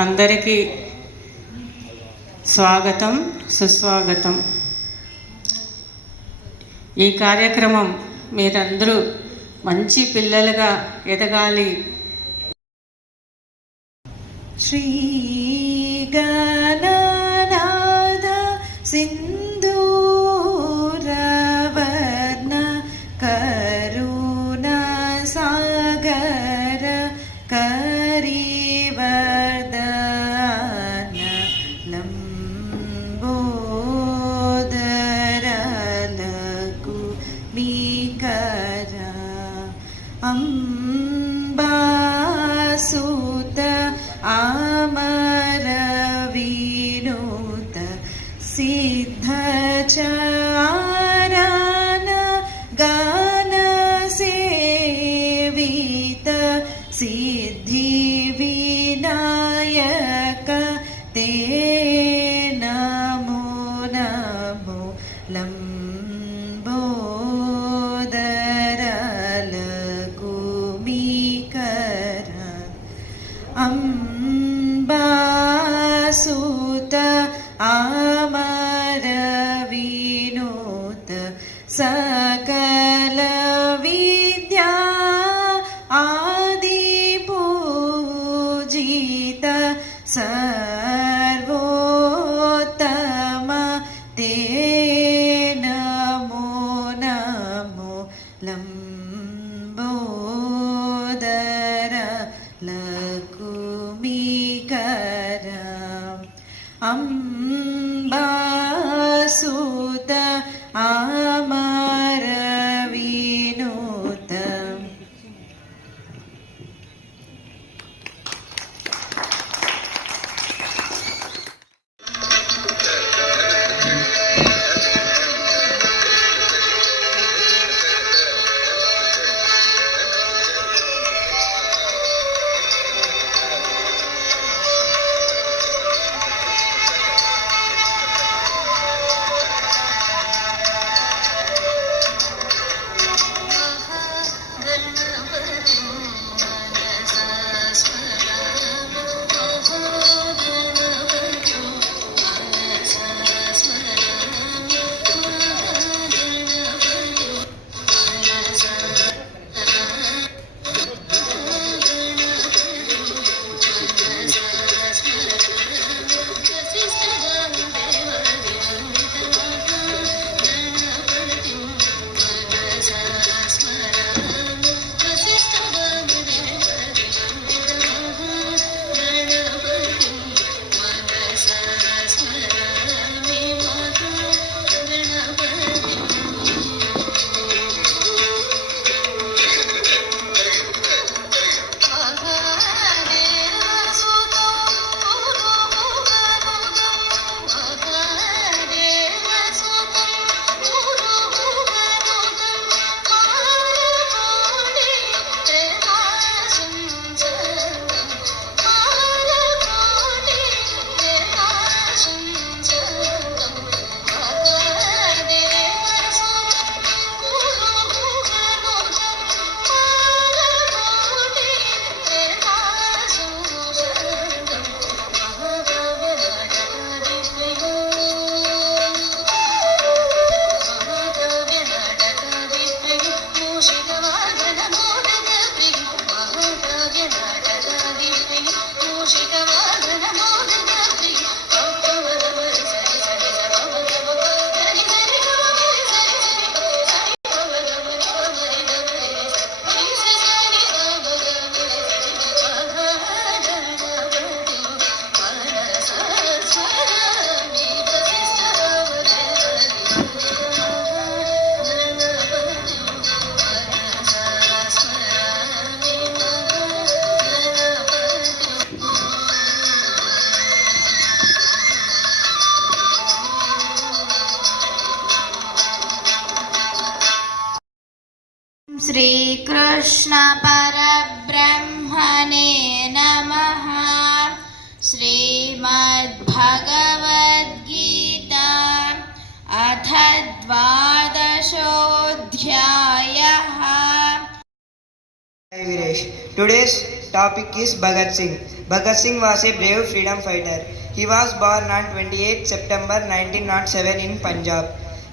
అందరికీ స్వాగతం, సుస్వాగతం. ఈ కార్యక్రమం మీరందరూ మంచి పిల్లలుగా ఎదగాలి. శ్రీ గణనాథ సింధూరవర్ణ కరుణ సాగర కరివర్ధన లంబోదరలకు మీకర అంబాసుత అమర వినూత సిద్ధ చారణ గాన సేవిత సిద్ధి వినాయక తే నమో నమో లంబోదరలకు మీకర అంబాసుత అమర వినూత సకల విద్యా ఆది పూజిత సర్వోత్తమ తే నమో నమో లంబోదరలకు మీకర అంబాసుత అమర వినూత. श्रीकृष्ण परब्रह्मणे नमः। श्रीमद्भगवद्गीता अथ 12ोऽध्यायः। Today's topic is Bhagat Singh. Bhagat Singh was a brave freedom fighter. He was born on 28 September 1907 in Punjab.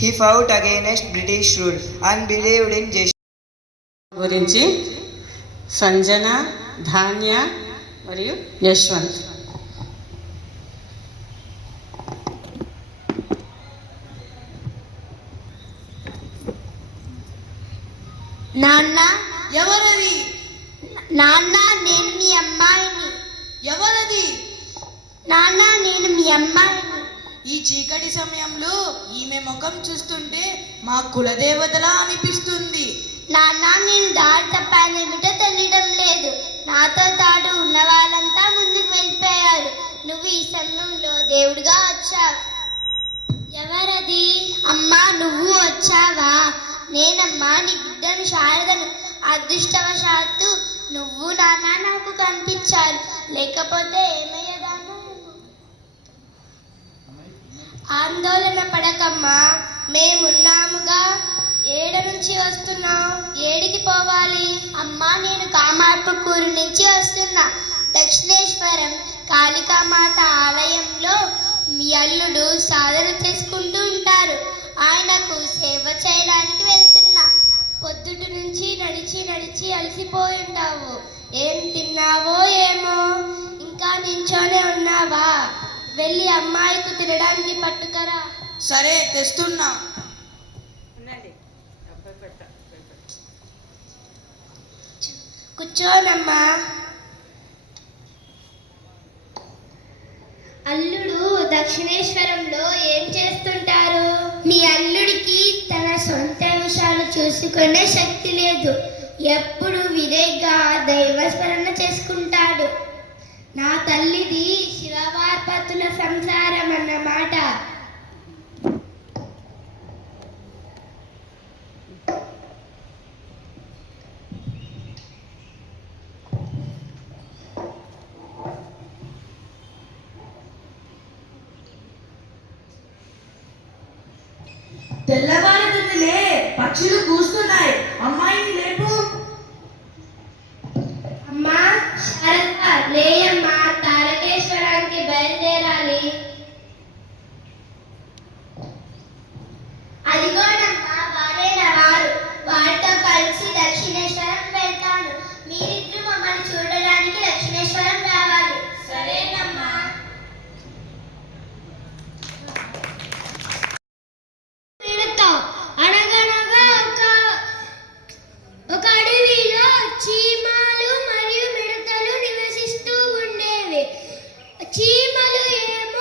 He fought against British rule and believed in justice. గురించి సంజన, ధాన్య మరియు యశ్వంత్. నాన్న ఎవరది? నాన్న నేను మీ అమ్మాయిని. ఎవరది? నాన్న నేను మీ అమ్మాయిని. ఈ చీకటి సమయంలో ఈమె ముఖం చూస్తుంటే మా కులదేవతలా అనిపిస్తుంది. నాన్న నేను దారి తప్పానేమిటో తెలియడం లేదు. నాతో తాడు ఉన్న వాళ్ళంతా ముందుకు వెళ్ళిపోయారు. నువ్వు ఈ సమయంలో దేవుడిగా వచ్చావు. ఎవరది? అమ్మా నువ్వు వచ్చావా? నేనమ్మా నీ బిడ్డను శారదను. అదృష్టవశాత్తు నువ్వు నాన్న నాకు కనిపించారు, లేకపోతే ఏమయ్యేదాన్నో. ఆందోళన పడకమ్మా, మేమున్నాముగా. ఏడ నుంచి వస్తున్నావు? ఏడికి పోవాలి? అమ్మా నేను కామార్పుకూరు నుంచి వస్తున్నా. దక్షిణేశ్వరం కాళికామాత ఆలయంలో మీ అల్లుడు సాధన చేసుకుంటూ ఉంటారు. ఆయనకు సేవ చేయడానికి వెళ్తున్నా. పొద్దుటి నుంచి నడిచి నడిచి అలసిపోయి ఉంటావు. ఏం తిన్నావో ఏమో, ఇంకా నించోనే ఉన్నావా? వెళ్ళి అమ్మాయికి తినడానికి పట్టుకరా. సరే తెస్తున్నా. కూర్చోనమ్మా. అల్లుడు దక్షిణేశ్వరంలో ఏం చేస్తుంటారు? మీ అల్లుడికి తన సొంత విషయాలు చూసుకునే శక్తి లేదు. ఎప్పుడు విరేగా దైవస్మరణ చేసుకుంటాడు. నా తల్లిది శివపార్వతుల సంసారం అన్నమాట. తెల్లవారుతుందిలే, పక్షులు కూస్తున్నాయి. అమ్మాయిని లేపు. అమ్మా శారద లేయమ్మా, తారకేశ్వరానికి బయలుదేరాలి. అదిగోనమ్మా వారేనా వారు. వారితో కలిసి దక్షిణేశ్వరం వెళ్తాను. మీరిద్దరు మమ్మల్ని చూడడానికి దక్షిణేశ్వరం రావాలి. సరేనమ్మా. అనగనగా ఒక అడవిలో చీమలు మరియు మిడతలు నివసిస్తూ ఉండేవి. చీమలు ఏమో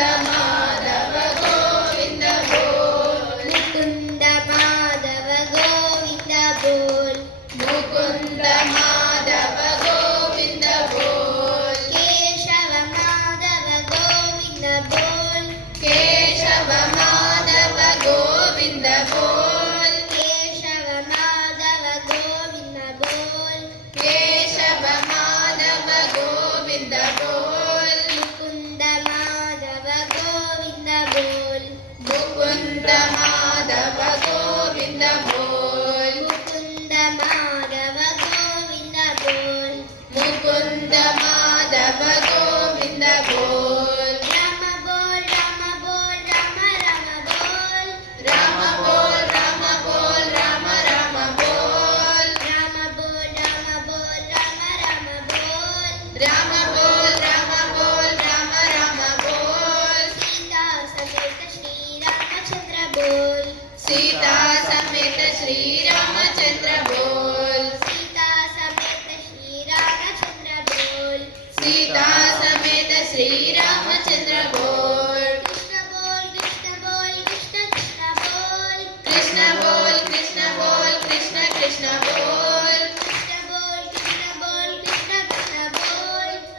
మాధవ గోవింద బోల్ ముకుంద మాధవ గోవింద బోల్ ముకుంద మాధవ గోవింద బోల్ కేశవ మాధవ గోవింద బోల్ కేశవ మాధవ గోవింద బోల్ కేశవ మాధవ గోవింద బోల్ కేశవ మాధవ గోవింద బోల్ ముకుంద మాధవ గోవింద బోల్ ముకుంద మాధవ గోవింద బోల్ ముకుంద మాధవ గోవింద బోల్ ముకుంద మాధవ గోవింద బోల్ రామ బోల్ రామ బోల్ రామ రామ బోల్ రామ బోల్ రామ బోల్ రామ రామ బోల్ రామ బోల్ రామ బోల్ రామ రామ బోల్ రామ బోల్ రామ బోల్ రామ రామ బోల్ సీతా సమేత శ్రీరామచంద్ర బోల్ సీతా సమేత శ్రీరామచంద్ర బోల్ సీతా సమేత శ్రీరామచంద్ర బోల్ సీతా సమేత శ్రీరామచంద్ర బోల్ కృష్ణ బోల్ కృష్ణ బోల్ కృష్ణ కృష్ణ బోల్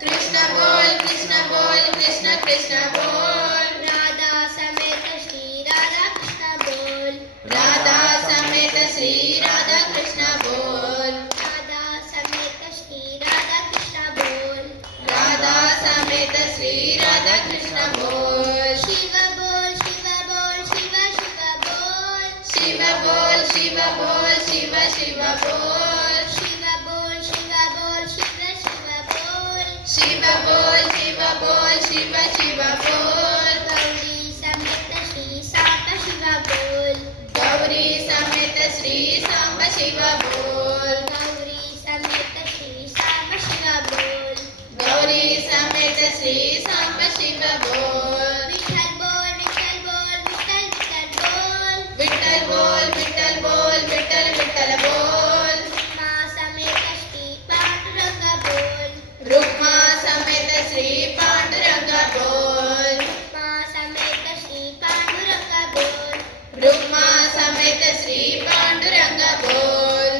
కృష్ణ బోల్ కృష్ణ బోల్ కృష్ణ కృష్ణ బోల్ రాధా సమేత శ్రీ రాధా కృష్ణ బోల్ రాధా సమేత శ్రీ రాధా కృష్ణ బోల్ రాధా సమేత శ్రీ రాధా కృష్ణ బోల్ రాధా సమేత శ్రీ రాధా కృష్ణ బోల్ శివ బోల్ శివ బోల్ శివ శివ బోల్ శివ బోల్ శివ బోల్ శివ శివ బోల్ శివ బోల్ శివ బోల్ శివ శివ బోల్ శివ బోల్ శివ బోల్ శివ శివ బోల్ గౌరీ సమేత శ్రీ సాంబ శివ బోల్ గౌరీ సమేత శ్రీ సాంబ శివ బోల్ గౌరీ సమేత శ్రీ సాంబ శివ బోల్ గౌరీ సమేత శ్రీ సాంబ శివ బోల్ విఠల్ బోల్ విఠల్ బోల్ విఠల్ విఠల్ బోల్ విఠల్ బోల్ విఠల్ బోల్ విఠల్ విఠల్ బోల్ మా సమేత శ్రీ పాండురంగ బోల్ రుక్మా సమేత శ్రీ పాండురంగ బోల్ మా సమేత శ్రీ పాండురంగ బోల్ రుక్మా సమేత శ్రీ పాండురంగ బోల్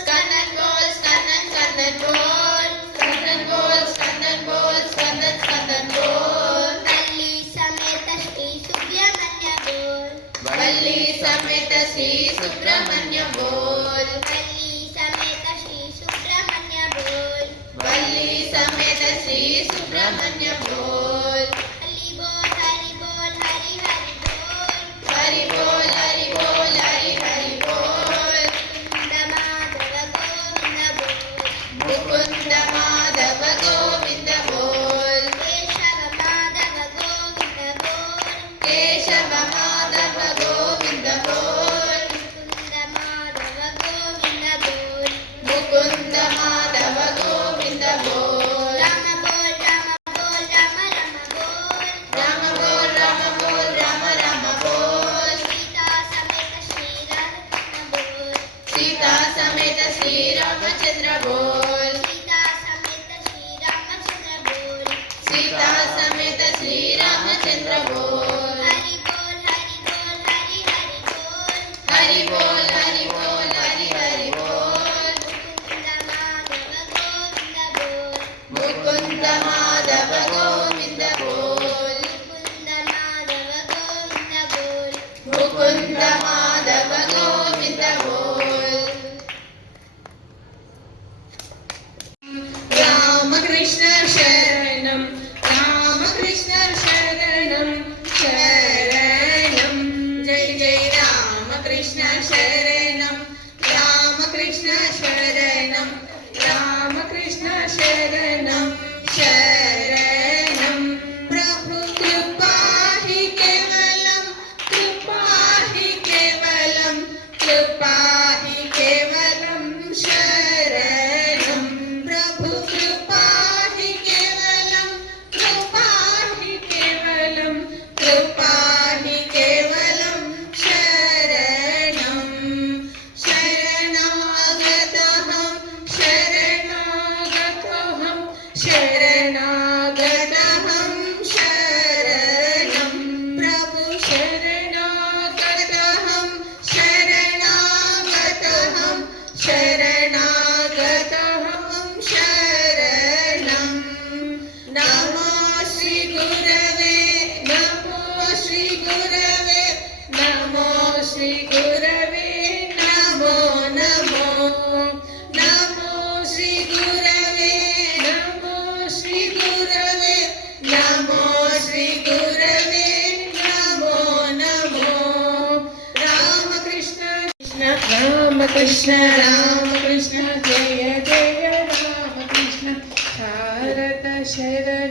స్కందన్ బోల్ స్కందన్ స్కందన్ బోల్ స్కందన్ బోల్ స్కందన్ బోల్ స్కందన్ స్కందన్ బోల్ వల్లి సమేత శ్రీ సుబ్రహ్మణ్య బోల్ వల్లి సమేత శ్రీ సుబ్రహ్మణ్య బోల్ వల్లి సమేత శ్రీ సుబ్రహ్మణ్య బోల్ వల్లి సమేత శ్రీ సుబ్రహ్మణ్య బోల్ హరి బోల్ హరి బోల్ హరి హరి బోల్ హరి బోల్ హరి బోల్ హరి హరి బోల్ ముకుంద మాధవ గోవింద బోల్ ముకుంద మాధవ గోవింద బోల్ కేశవ మాధవ గోవింద బోల్ కేశవ మాధవ గోవింద బోల్ ముకుంద మాధవ గోవింద బోల్ ముకుంద మాధవ గోవింద బోల్ రామ బోల్ రామ బోల్ రామ श्री गुरवे नमो नमो नमो श्री गुरवे नमो श्री गुरवे नमो श्री गुरवे नमो नमो राम कृष्ण जय जय राम कृष्ण भारत शरण